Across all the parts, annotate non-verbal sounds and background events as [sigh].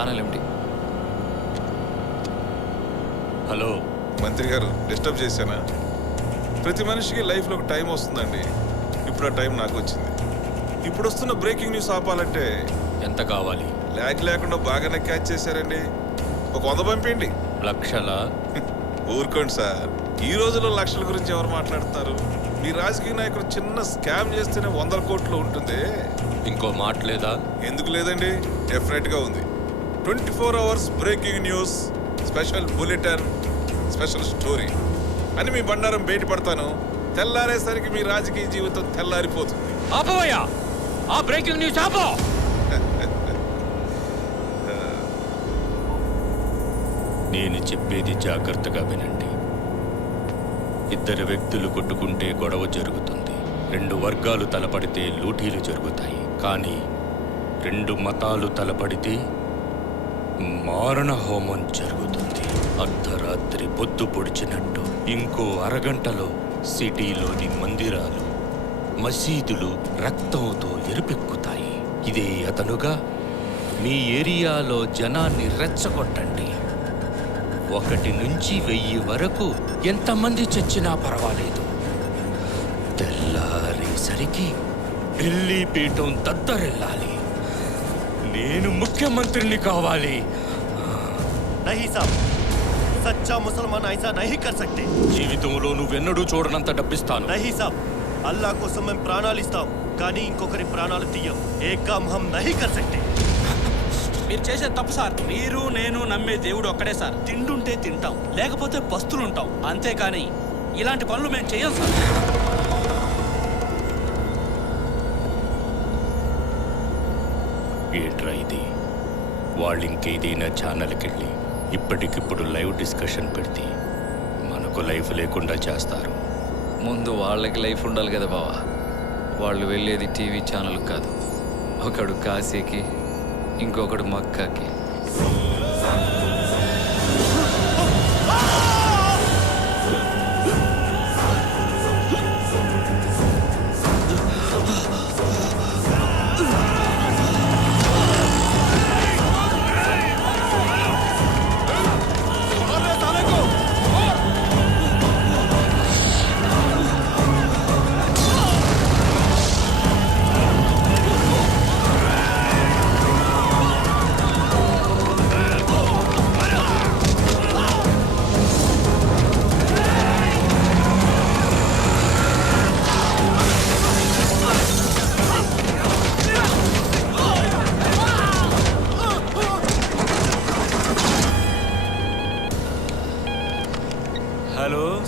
Channel ఎండి hello. మంత్రి గారు disturb చేశానా? ప్రతి మనిషికి లైఫ్లో ఒక టైం వస్తుందండి. ఇప్పుడు ఆ టైం నాకు వచ్చింది ఇప్పుడు వస్తున్న బ్రేకింగ్ న్యూస్ ఆపాలంటే ఎంత కావాలి? ల్యాగ్ లేకుండా బాగానే క్యాచ్ చేశారండి. ఒక వంద పంపిండి లక్షల? [laughs] ఊరుకోండి సార్. ఈ రోజుల్లో లక్షల గురించి ఎవరు మాట్లాడుతున్నారు? మీ రాజకీయ నాయకుడు చిన్న స్కామ్ చేస్తేనే వందల కోట్లు ఉంటుంది. ఇంకో మాట లేదా? ఎందుకు లేదండి? డెఫినెట్గా ఉంది. Twenty four hours breaking news special bulletin special story. అని మీ బండారం బయటపడతాను తెల్లారేసరికి మీ రాజకీయ జీవితం తెల్లారిపోతుంది. ఆపవయ్యా! ఆ బ్రేకింగ్ న్యూస్ ఆపో! [laughs] నేను చెప్పేది జాగ్రత్తగా వినండి. ఇద్దరు వ్యక్తులు కొట్టుకుంటే గొడవ జరుగుతుంది. రెండు వర్గాలు తలపడితే లూటీలు జరుగుతాయి. కానీ రెండు మతాలు తలపడితే మారణ హోమం జరుగుతుంది. అర్ధరాత్రి పొద్దు పొడిచినట్టు ఇంకో అరగంటలో సిటీలోని మందిరాలు మసీదులు రక్తంతో ఎరుపెక్కుతాయి. ఇదే అతనుగా మీ ఏరియాలో జనాన్ని రెచ్చగొట్టండి. ఒకటి నుంచి వెయ్యి వరకు ఎంతమంది చచ్చినా పర్వాలేదు. తెల్లారేసరికి ఢిల్లీ పీఠం దద్దరెళ్ళాలి నేను ముఖ్యమంత్రిని కావాలి. నహీ సచ్చా ముసల్మాన్ ఐసా నహి కర్ సక్తే. జీవితంలో నువ్వెన్నడూ చూడనంత డబ్బిస్తాను. నహీ సాబ్ అల్లా కోసం మేము ప్రాణాలు ఇస్తాం కానీ ఇంకొకరి ప్రాణాలు తీయం. ఏ కామ్ హం నహీ కర్ సక్తే. మీరు చేసే తప్పు సార్. మీరు నేను నమ్మే దేవుడు ఒక్కడే సార్. తిండుంటే తింటాం లేకపోతే పస్తులుంటాం. అంతేకాని ఇలాంటి పనులు మేము చేయం సార్. ఏంట్రా ఇది? వాళ్ళు ఇంకేదైనా ఛానల్కి వెళ్ళి ఇప్పటికిప్పుడు లైవ్ డిస్కషన్ పెడితే మనకు లైఫ్ లేకుండా చేస్తారు. ముందు వాళ్ళకి లైఫ్ ఉండాలి కదా బావా. వాళ్ళు వెళ్ళేది టీవీ ఛానల్ కాదు. ఒకడు కాశీకి ఇంకొకడు మక్కాకి.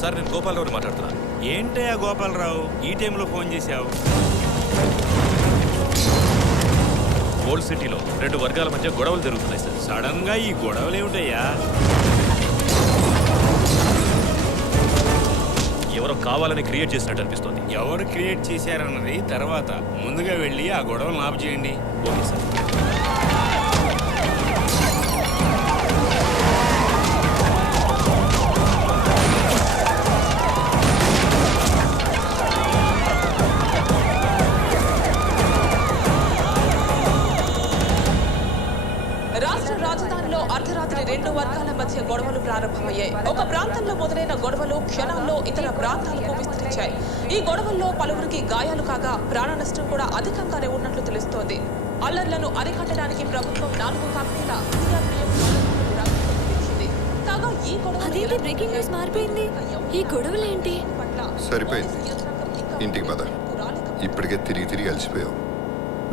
సార్ నేను గోపాలరావు మాట్లాడుతున్నా. ఏంటయ్యా గోపాలరావు? ఈ టైంలో ఫోన్ చేశావు? ఓల్డ్ సిటీలో రెండు వర్గాల మధ్య గొడవలు జరుగుతున్నాయి సార్. సడన్గా ఈ గొడవలు ఏమిటయ్యా? ఎవరో కావాలని క్రియేట్ చేసినట్టు అనిపిస్తోంది. ఎవరు క్రియేట్ చేశారన్నది తర్వాత. ముందుగా వెళ్ళి ఆ గొడవలను ఆపు చేయండి. Okay sir. ఎలా బ్రేకింగ్ న్యూస్ మారిపోయింది. ఈ గొడవలేంటి? సరిపోయింది. ఇంటికి పద. ఇప్పటికే తిరిగి తిరిగి అలసిపోయావు.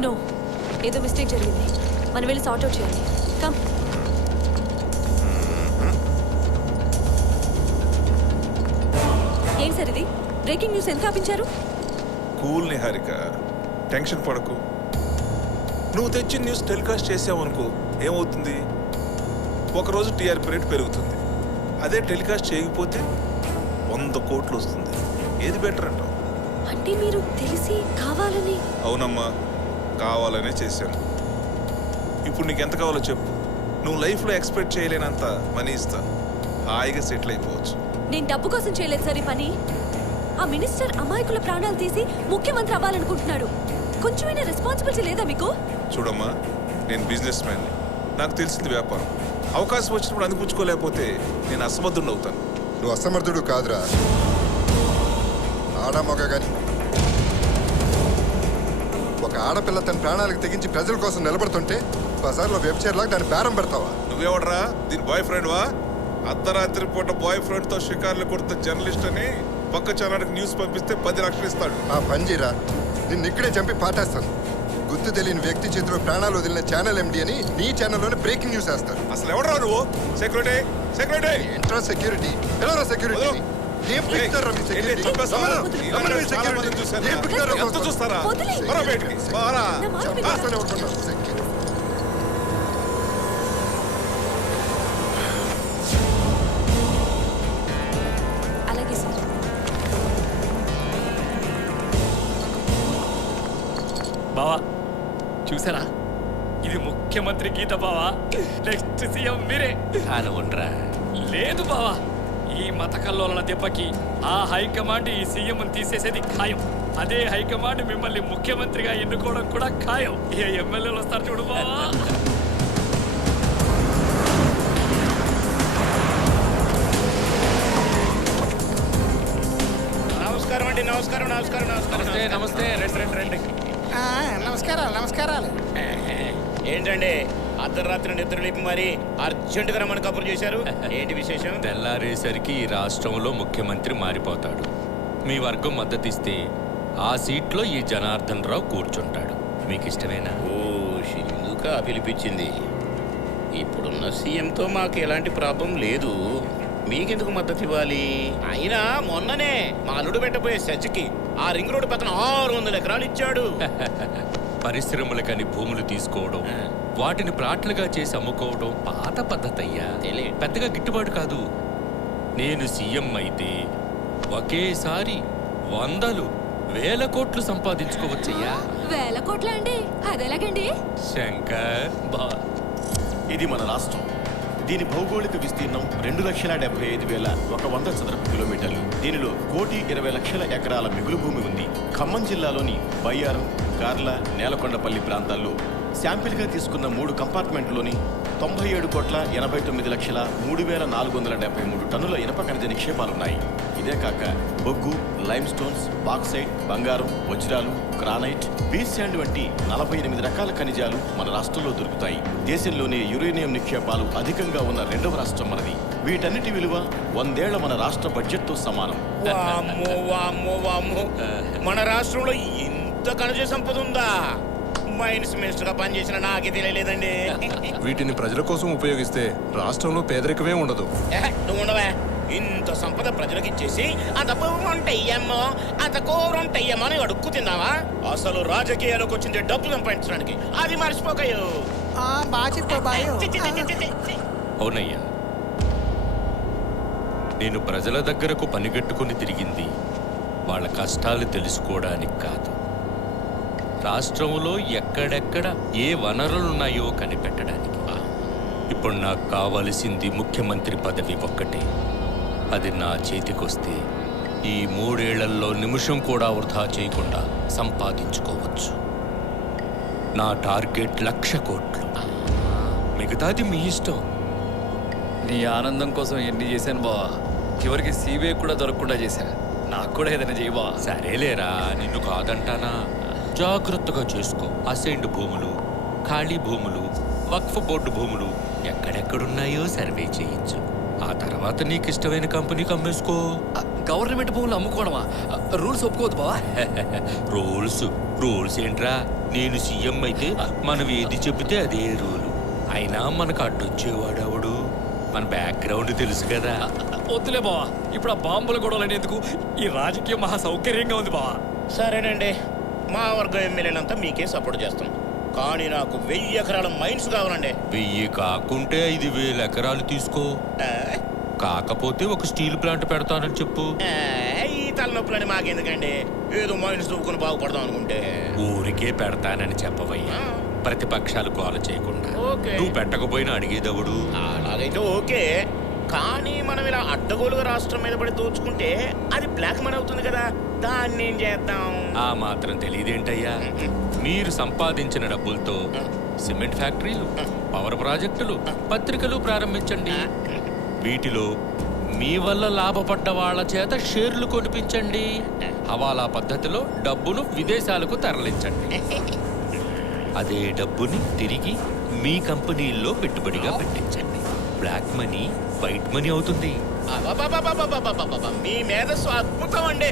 నో ఏదో మిస్టేక్ జరిగింది. మనం వెళ్ళి సార్ట్ అవుట్ చేయాలి. కమ్ ఏం సార్ ఇది? బ్రేకింగ్ న్యూస్ ఎంత ఆపించారు? కూల్ నిహారిక టెన్షన్ పడకు. నువ్వు తెచ్చిన న్యూస్ టెలికాస్ట్ చేసావనుకో ఏమవుతుంది? ఒకరోజు టీఆర్పీ రేట్ పెరుగుతుంది. అదే టెలికాస్ట్ చేయకపోతే వంద కోట్లు వస్తుంది. ఏది బెటర్ అంటావు? అంటే మీరు తెలిసి కావాలని? అవునమ్మా కావాలనే చేశాను. ఇప్పుడు నీకు ఎంత కావాలో చెప్పు. నువ్వు లైఫ్లో ఎక్స్పెక్ట్ చేయలేనంత మనీ ఇస్తాను హాయిగా సెటిల్ అయిపోవచ్చు. నేను డబ్బు కోసం చేయలేదు సార్ ఈ పని. ఆ మినిస్టర్ అమాయకుల ప్రాణాలు తీసి ముఖ్యమంత్రి అవ్వాలనుకుంటున్నాడు. కొంచెమైనా రెస్పాన్సిబిలిటీ లేదా మీకు? చూడమ్మా నేను బిజినెస్ మ్యాన్ నాకు తెలిసింది వ్యాపారం. అవకాశం వచ్చినప్పుడు అందిపుచ్చుకోలేకపోతే నేను అసమర్థుడు అవుతాను. నువ్వు అసమర్థుడు కాదురా. ఆడ మగ గాని. ఒక ఆడపిల్ల తన ప్రాణాలకు తెగించి ప్రజల కోసం నిలబడుతుంటే బజార్లో వెబ్చైర్ లాగా దాన్ని బేరం పెడతావా? నువ్వెవడరా? దీని బాయ్ ఫ్రెండ్ వా? అర్ధరాత్రి పూట బాయ్ ఫ్రెండ్తో షికార్లు కొడుతున్న జర్నలిస్ట్ అని పక్క ఛానల్కి న్యూస్ పంపిస్తే పది లక్షలు ఇస్తాడు. ఆ పంజీరా నిన్ను ఇక్కడే చంపి పాటేస్తాను. గుర్తు తెలియని వ్యక్తి చేతిలో ప్రాణాలు వదిలిన ఛానల్ ఎండి అని నీ ఛానల్లోనే బ్రేకింగ్ న్యూస్ వేస్తారు. అసలు ఎవడరా నువ్వు? సెక్యూరిటీ సెక్యూరిటీ ఎంట్రా సెక్యూరిటీ ఎలా సెక్యూరిటీ. ఏం పిక్తారా మీ సెక్యూరిటీ. ఏం పిక్తారా చూస్తారా? గీత బావా నెక్స్ట్ సీఎం మీరే. అని ఉండరా. లేదు బావా. ఈ మత కల్లోలన దెబ్బకి ఆ హైకమాండ్ ఈ సీఎం తీసేసేది ఖాయం. అదే హైకమాండ్ మిమ్మల్ని ముఖ్యమంత్రిగా ఎన్నుకోవడం కూడా ఖాయం. ఏ ఎమ్మెల్యేలు వస్తారు చూడు బావా. నమస్కారం అండి నమస్కారం నమస్కారం నమస్కారం నమస్తే నమస్తే. రండి రండి రండి. నమస్కారాలు నమస్కారాలు. ఏంటండి? అర్ధరాత్రి నిద్రలేపి మరి అర్జెంటుగా రమ్మని కబురు చేశారు. ఏంటి విశేషం? తెల్లారేసరికి ఈ రాష్ట్రంలో ముఖ్యమంత్రి మారిపోతాడు. మీ వర్గం మద్దతు ఇస్తే ఆ సీట్లో ఈ జనార్దన్ రావు కూర్చుంటాడు. మీకు ఇష్టమేనా ఓ షిందుక పిలిపించింది. ఇప్పుడున్న సీఎంతో మాకు ఎలాంటి ప్రాబ్లం లేదు. మీకెందుకు మద్దతు ఇవ్వాలి? అయినా మొన్ననే మా అల్లుడు పెట్టబోయే సజ్జకి ఆ రింగ్ రోడ్డు పక్కన ఆరు వందల ఎకరాలు ఇచ్చాడు. [laughs] పరిశ్రమలకని భూములు తీసుకోవడం వాటిని ప్లాట్లుగా చేసి అమ్ముకోవడం పాత పద్ధతి అయ్యా. పెద్దగా గిట్టుబాటు కాదు. నేను సీఎం అయితే ఒకేసారి వందలు వేల కోట్లు సంపాదించుకోవచ్చయ్యా. వేల కోట్ల అండి? అదెలాగండి? శంకర్ బా. ఇది మన రాష్ట్రం. దీని భౌగోళిక విస్తీర్ణం రెండు లక్షల డెబ్బై ఐదు వేల ఒక వంద చదరపు కిలోమీటర్లు. దీనిలో కోటి ఇరవై లక్షల ఎకరాల మిగులు భూమి ఉంది. ఖమ్మం జిల్లాలోని బయ్యారం కార్ల నేలకొండపల్లి ప్రాంతాల్లో శాంపిల్గా తీసుకున్న మూడు కంపార్ట్మెంట్లోని తొంభై ఏడు కోట్ల ఎనభై తొమ్మిది లక్షల మూడు వేల నాలుగు వందల డెబ్బై మూడు టన్నుల ఇనప ఖనిజ నిక్షేపాలున్నాయి. ఇదే కాక బొగ్గు లైమ్ స్టోన్స్ బాక్సైట్ బంగారం వజ్రాలు గ్రానైట్ బీచ్ శాండ్ వంటి నలభై ఎనిమిది రకాల ఖనిజాలు మన రాష్ట్రంలో దొరుకుతాయి. దేశంలోనే యురేనియం నిక్షేపాలు అధికంగా ఉన్న రెండవ రాష్ట్రం మనది. వీటన్నిటి విలువ వందేళ్ళ మన రాష్ట్ర బడ్జెట్తో సమానం. వామ్మో వామ్మో వామ్మో. మన రాష్ట్రంలో ఇంత ఖనిజ సంపద ఉందా? మైన్స్ మినిస్టర్గా పనిచేసిన నాకే తెలియలేదండి. వీటిని ప్రజల కోసం ఉపయోగిస్తే రాష్ట్రంలో పేదరికమే ఉండదు. నువ్వు ఉండవా. ఇంత సంపద ప్రజలకు ఇచ్చేసి అంత పూవంటయ్యమ్మో అంత కూరంటయ్యమ్మో అని అడుక్కు తిందావా అసలు రాజకీయాలకు వచ్చింది డబ్బు సంపాదించడానికి. అది మర్చిపోకయో. అవునయ్యా. నేను ప్రజల దగ్గరకు పనిగట్టుకుని తిరిగింది వాళ్ళ కష్టాలు తెలుసుకోవడానికి కాదు. రాష్ట్రంలో ఎక్కడెక్కడ ఏ వనరులున్నాయో కనిపెట్టడానికి. ఇప్పుడు నాకు కావలసింది ముఖ్యమంత్రి పదవి ఒక్కటే. అది నా చేతికొస్తే ఈ మూడేళ్ళలో నిమిషం కూడా వృధా చేయకుండా సంపాదించుకోవచ్చు. నా టార్గెట్ లక్ష కోట్లు. మిగతాది మీ ఇష్టం. నీ ఆనందం కోసం ఎన్ని చేశాను బావా చివరికి సీబీఐ కూడా దొరకకుండా చేశా. నాకు కూడా ఏదైనా చేయబా సరేలేరా నిన్ను కాదంటానా? జాగ్రత్తగా చేసుకో. అసైన్డ్ భూములు ఖాళీ భూములు వక్ఫ్ బోర్డు భూములు ఎక్కడెక్కడున్నాయో సర్వే చేయించు. ఆ తర్వాత నీకు ఇష్టమైన కంపెనీకి అమ్మేసుకో గవర్నమెంట్ భూములు అమ్ముకోవడమా? రూల్స్ ఒప్పుకోవద్దు బావా. [laughs] రూల్స్? రూల్స్ ఏంట్రా? నేను సీఎం అయితే మనం ఏది చెబితే అదే రూలు. అయినా మనకు అడ్డొచ్చేవాడెవడు మన బ్యాక్గ్రౌండ్ తెలుసు కదా. వద్దులే బావా. ఇప్పుడు ఆ బాంబుల గొడవలు అనేందుకు ఈ రాజకీయం మహా సౌకర్యంగా ఉంది బావా. సరేనండి. మా వర్గం ఎమ్మెల్యేలంతా మీకే సపోర్ట్ చేస్తాం. కానీ నాకు వెయ్యి ఎకరాల మైన్స్ కావాలండి. వెయ్యి కాకుంటే ఐదు వేల ఎకరాలు తీసుకో. కాకపోతే ఒక స్టీల్ ప్లాంట్ పెడతానని చెప్పు. ఈ తలనొప్పులని మాకెందుకండి? ఏదో మైన్స్ దువ్వుకుని బాగుపడదాం అనుకుంటే. ఊరికే పెడతానని చెప్పవయ్యా. ప్రతిపక్షాలు గోల చేయకుండా. ఓకే. నువ్వు పెట్టకపోయినా అడిగేదవుడు? అలాగైతే ఓకే. కానీ మనం ఇలా అడ్డగోలుగా రాష్ట్రం మీద పడి దోచుకుంటే అది బ్లాక్ మనీ అవుతుంది కదా. దాన్ని ఏం చేద్దాం? ఆ మాత్రం తెలియదేంటయ్యా? మీరు సంపాదించిన డబ్బులతో సిమెంట్ ఫ్యాక్టరీలు పవర్ ప్రాజెక్టులు పత్రికలు ప్రారంభించండి. వీటిలో మీ వల్ల లాభపడ్డ వాళ్ళ చేత షేర్లు కొనిపించండి. హవాలా పద్ధతిలో డబ్బును విదేశాలకు తరలించండి. అదే డబ్బుని తిరిగి మీ కంపెనీల్లో పెట్టుబడిగా పెట్టించండి. బ్లాక్ మనీ వైట్ మనీ అవుతుంది. మీ మేధస్సు అద్భుతం అండి.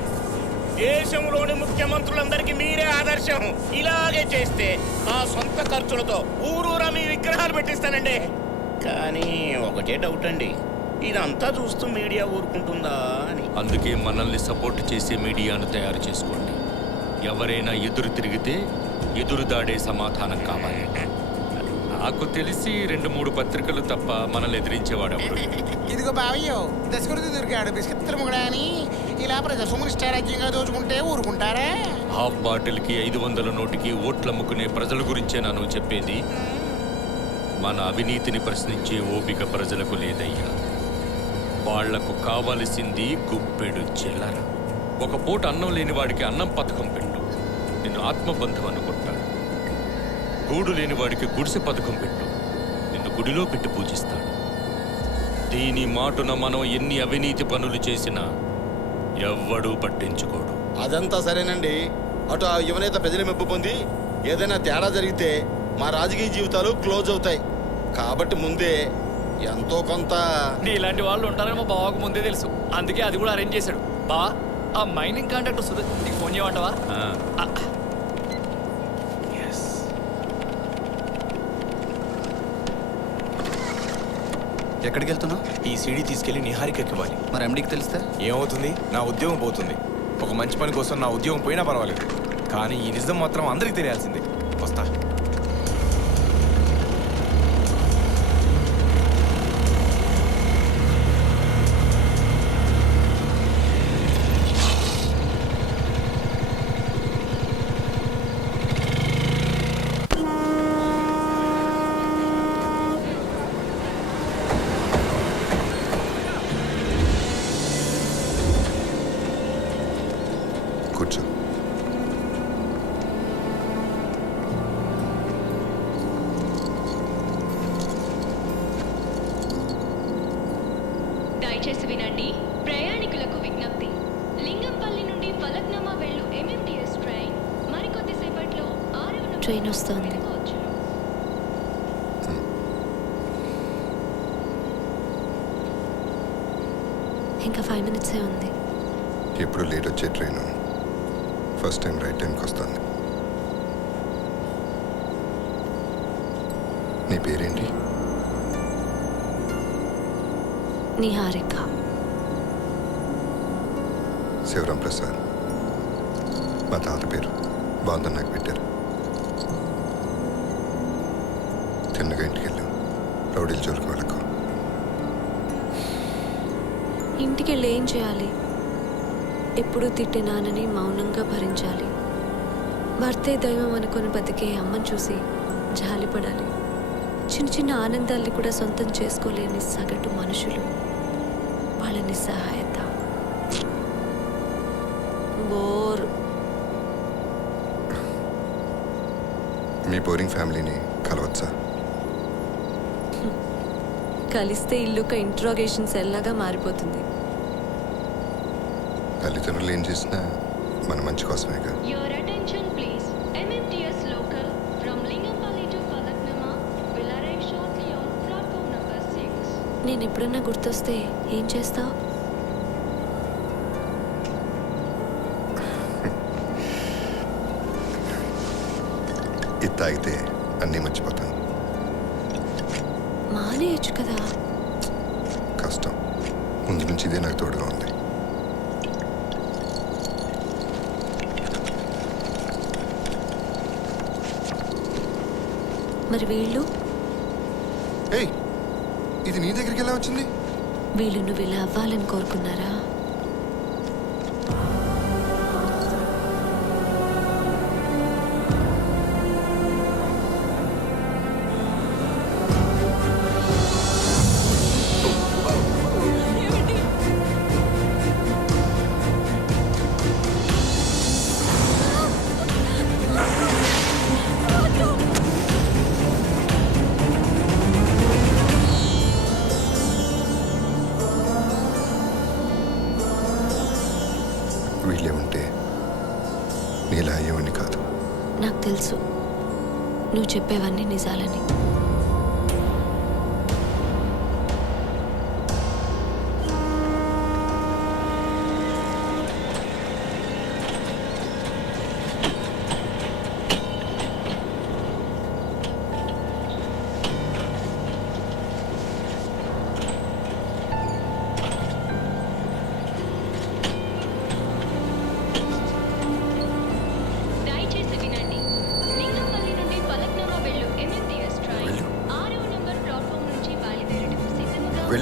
దేశంలోని ముఖ్యమంత్రులందరికీ మీరే ఆదర్శం. ఇలాగే చేస్తే ఆ సొంత ఖర్చులతో ఊరూరా మీ విగ్రహాలు పెట్టిస్తానండి. కానీ ఒకటే డౌట్ అండి. ఇదంతా చూస్తూ మీడియా ఊరుకుంటుందా అని. అందుకే మనల్ని సపోర్ట్ చేసే మీడియాను తయారు చేసుకోండి. ఎవరైనా ఎదురు తిరిగితే ఎదురు దాడే సమాధానం కావాలి. నాకు తెలిసి రెండు మూడు పత్రికలు తప్ప మనల్ని ఎదిరించేవాడు ఇదిగో బావయ్యో దశకుడికి దొరికాడు అని. ఇలా ప్రజా ఇష్టారాజ్యంగా దోచుకుంటే ఊరుకుంటారా? హాఫ్ బాటిల్కి ఐదు వందల నోటికి ఓట్లు అమ్ముకునే ప్రజల గురించే నువ్వు చెప్పేది? మన అవినీతిని ప్రశ్నించే ఓపిక ప్రజలకు లేదయ్యా. వాళ్ళకు కావలసింది గుప్పెడు చిల్లర. ఒక పూట అన్నం లేని వాడికి అన్నం పథకం పెట్టు. నిన్ను ఆత్మబంధం అనుకుంటాడు గూడు లేని వాడికి గుడిసె పథకం పెట్టు. నిన్ను గుడిలో పెట్టి పూజిస్తాడు. దీని మాటున మనం ఎన్ని అవినీతి పనులు చేసినా ఎవ్వడూ పట్టించుకోడు. అదంతా సరేనండి. అటు ఆ యువనేత ప్రజల మెప్పు పొంది ఏదైనా తేడా జరిగితే మా రాజకీయ జీవితాలు క్లోజ్ అవుతాయి. కాబట్టి ముందే ఎంతో కొంత. నీ ఇలాంటి వాళ్ళు ఉంటారని మా బావకు ముందే తెలుసు. అందుకే అది కూడా అరేంజ్ చేశాడు. బా ఆ మైనింగ్ కాంట్రాక్ట్ వస్తుంది నీకు ఫోన్ చేయమంటావా? ఎక్కడికి వెళ్తున్నావు ఈ సీడీ తీసుకెళ్ళి నిహారికకి ఇవ్వాలి మరి ఎండికి తెలిస్తే? ఏమవుతుంది? నా ఉద్యోగం పోతుంది. ఒక మంచి పని కోసం నా ఉద్యోగం పోయినా పర్వాలేదు. కానీ ఈ నిజం మాత్రం అందరికీ తెలియాల్సిందే. ట్రైన్ వస్తోంది ఇంకా ఫైవ్ మినిట్సే ఉంది. ఎప్పుడు లేట్ వచ్చే ట్రైన్. ఫస్ట్ టైం రైట్ టైంకి వస్తుంది నీ పేరేంటి? నిహారిక. శివరాం ప్రసాద్. మా తాత పేరు. బాగుందని నాకు పెట్టారు. తిన్నగా ఇంటికి వెళ్ళాం రౌడీలు జోలికి వెళ్ళకు. ఇంటికి వెళ్ళి ఏం చేయాలి? ఎప్పుడు తిట్టినానని మౌనంగా భరించాలి. భర్తే దైవం అనుకొని బతికే అమ్మని చూసి జాలిపడాలి. చిన్న చిన్న ఆనందాల్ని కూడా సొంతం చేసుకోలేని సగటు మనుషులు వాళ్ళ నిస్సహాయత. బోర్. మీ బోరింగ్ ఫ్యామిలీని కలవచ్చా? కలిస్తే ఇల్లు ఒక ఇంట్రోగేషన్ సెల్లాగా మారిపోతుంది. తల్లిదండ్రులు ఏం చేసినా మన మంచి కోసమేగా. Your attention please MMTS local from Lingampally to Falaknuma will arrive shortly on platform number six నేను ఎప్పుడన్నా గుర్తొస్తే ఏం చేస్తావు? [laughs] ఇది తాగితే అన్నీ మర్చిపోతాను. మానేయచ్చు కదా. కష్టం. ముందు నుంచి ఇదే నాకు తోడుగా ఉంది. మరి వీళ్ళు? ఏయ్ ఇది నీ దగ్గరికి ఎలా వచ్చింది? వీళ్ళు నువ్వు ఇలా అవ్వాలని కోరుకున్నారా? నీలా అయ్యేవాడిని కాదు. నాకు తెలుసు. నువ్వు చెప్పేవన్నీ నిజాలని.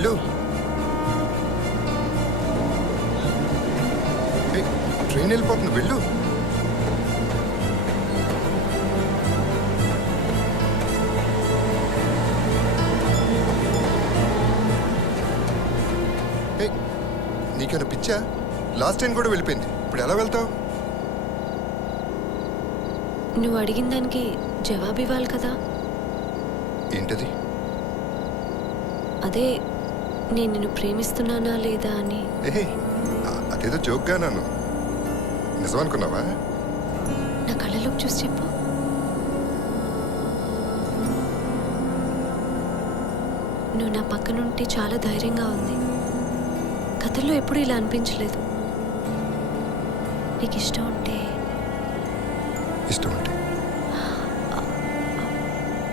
వెళ్ళు. ట్రైన్ వెళ్ళిపోతుంది వెళ్ళు. నీకేమైనా పిచ్చా? లాస్ట్ ట్రైన్ కూడా వెళ్ళిపోయింది. ఇప్పుడు ఎలా వెళ్తావు? నువ్వు అడిగిన దానికి జవాబు ఇవ్వాలి కదా. ఏంటది? అదే నేను నిన్ను ప్రేమిస్తున్నానా లేదా అని? అదేదో జోక్గా నన్ను నిజం అనుకున్నావా నా కళ్ళలోకి చూసి చెప్పు. నువ్వు నా పక్కనుంటే చాలా ధైర్యంగా ఉంది. కథల్లో ఎప్పుడూ ఇలా అనిపించలేదు. నీకు ఇష్టం ఉంటే ఇష్టం ఉంటే